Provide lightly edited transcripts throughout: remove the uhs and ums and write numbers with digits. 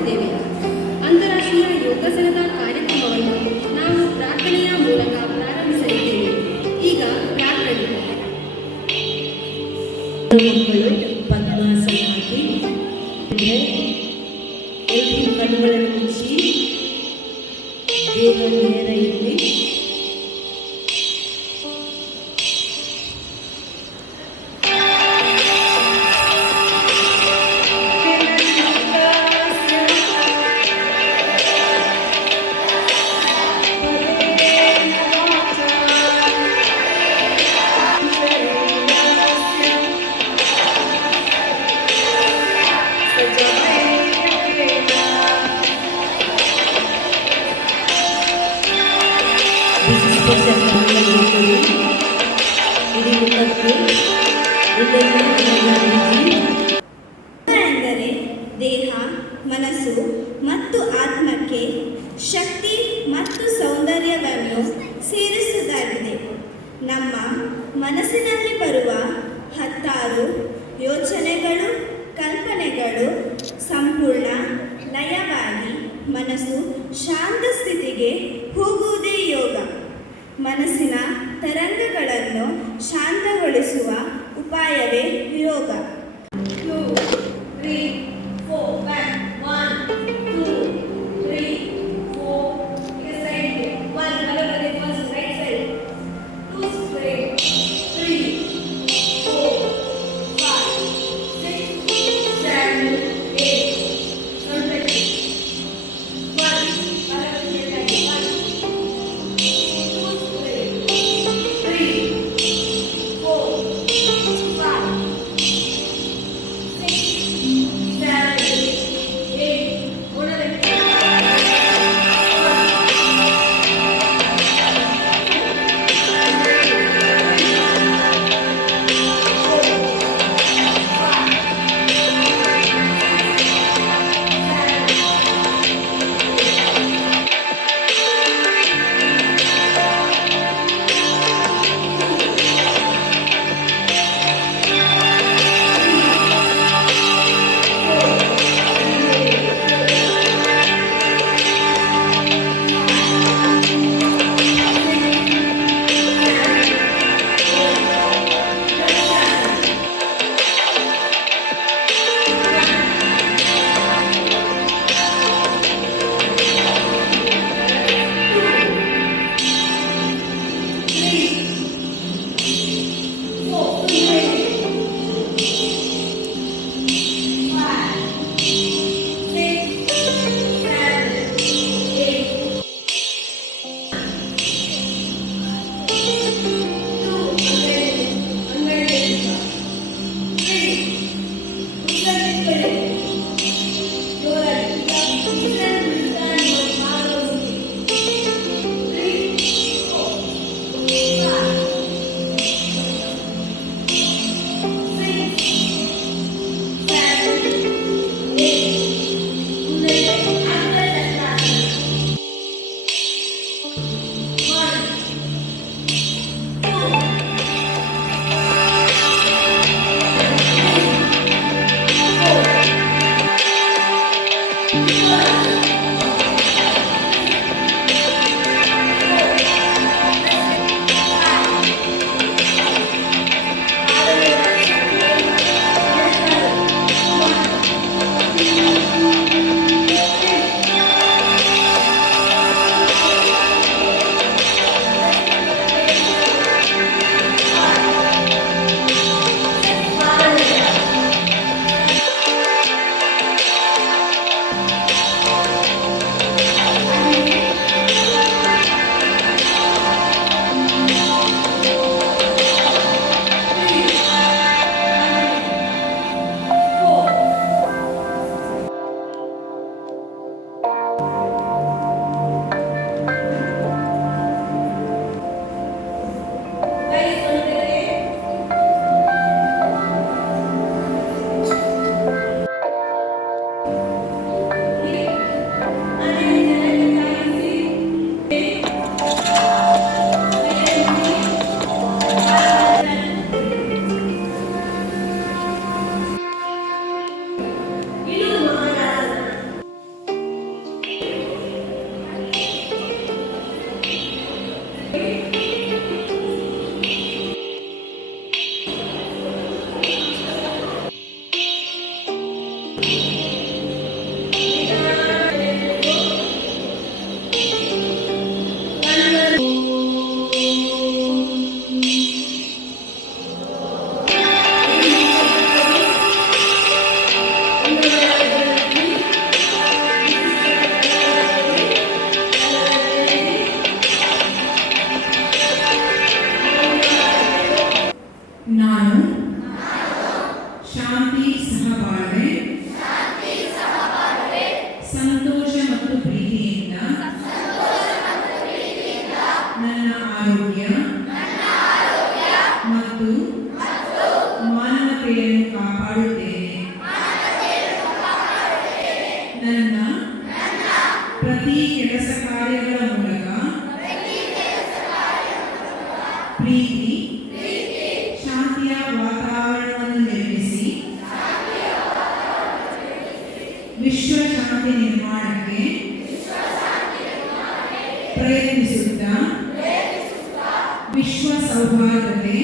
ಆಚರಿಸುತ್ತೇವೆ. ಅಂತಾರಾಷ್ಟ್ರೀಯ ಯೋಗಾಸನದ ಕಾರ್ಯಕ್ರಮವನ್ನು ನಾವು ಪ್ರಾರ್ಥನೆಯ ಮೂಲಕ ಪ್ರಾರಂಭಿಸಲಿದ್ದೇವೆ. ಈಗ ಪ್ರಾರ್ಥನೆ. ಮಕ್ಕಳು ಪದ್ಮಾಸನ ಹಾಕಿ ಎಲ್ಲರೂ ಕಣ್ಣುಗಳನ್ನು ಮುಚ್ಚಿ ದೇಹ ನೇರ ಇರಲಿ. ಎಂದರೆ ದೇಹ, ಮನಸ್ಸು ಮತ್ತು ಆತ್ಮಕ್ಕೆ ಶಕ್ತಿ ಮತ್ತು ಸೌಂದರ್ಯವನ್ನು ಸೇರಿಸುವುದಾಗಿದೆ. ನಮ್ಮ ಮನಸ್ಸಿನಲ್ಲಿ ಬರುವ 10 ಯೋಚನೆಗಳು, ಕಲ್ಪನೆಗಳು ಸಂಪೂರ್ಣ ಲಯವಾಗಿ ಮನಸ್ಸು ಶಾಂತ ಸ್ಥಿತಿಗೆ ಹೋಗುವುದೇ ಯೋಗ. ಮನಸ್ಸಿನ ತರಂಗಗಳನ್ನು ಶಾಂತಗೊಳಿಸುವ ಉಪಾಯವೇ ಯೋಗ. 2, 3, 4, back. 1, 2, 3, 4. This side. 1, balanced first, right side. 2 straight. 3, 4, 5, 6, 7, 8. Perfect. 1, balanced right. 1, 2 straight. 3, 4, 5, 6. ನಾನು ಶಾಂತಿ ಸಹಬಾಳ್ವೆ ಸಂತೋಷ ಮತ್ತು ಪ್ರೀತಿಯಿಂದ ನನ್ನ ಆರೋಗ್ಯ ಮತ್ತು ಮಾನವತೆಯನ್ನು ಕಾಪಾಡುತ್ತೇನೆ. ನನ್ನ ಪ್ರತಿ ಕೆಲಸ ಕಾರ್ಯಗಳ ಮೂಲಕ ಪ್ರೀತಿ ಶಾಂತಿಯ ವಾತಾವರಣವನ್ನು ನಿರ್ಮಿಸಿ ವಿಶ್ವ ಶಾಂತಿ ನಿರ್ಮಾಣಕ್ಕೆ ಪ್ರಯತ್ನಿಸುತ್ತಾ ವಿಶ್ವ ಸೌಹಾರ್ದತೆ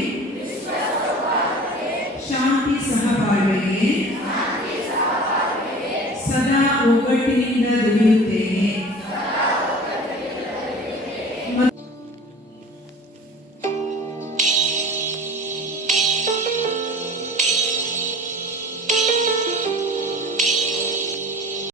ಶಾಂತಿ ಸಹಬಾಳ್ವೆಗೆ ಸದಾ ಒಗ್ಗಟ್ಟಿನಿಂದ ದುಡಿಯುತ್ತೇನೆ.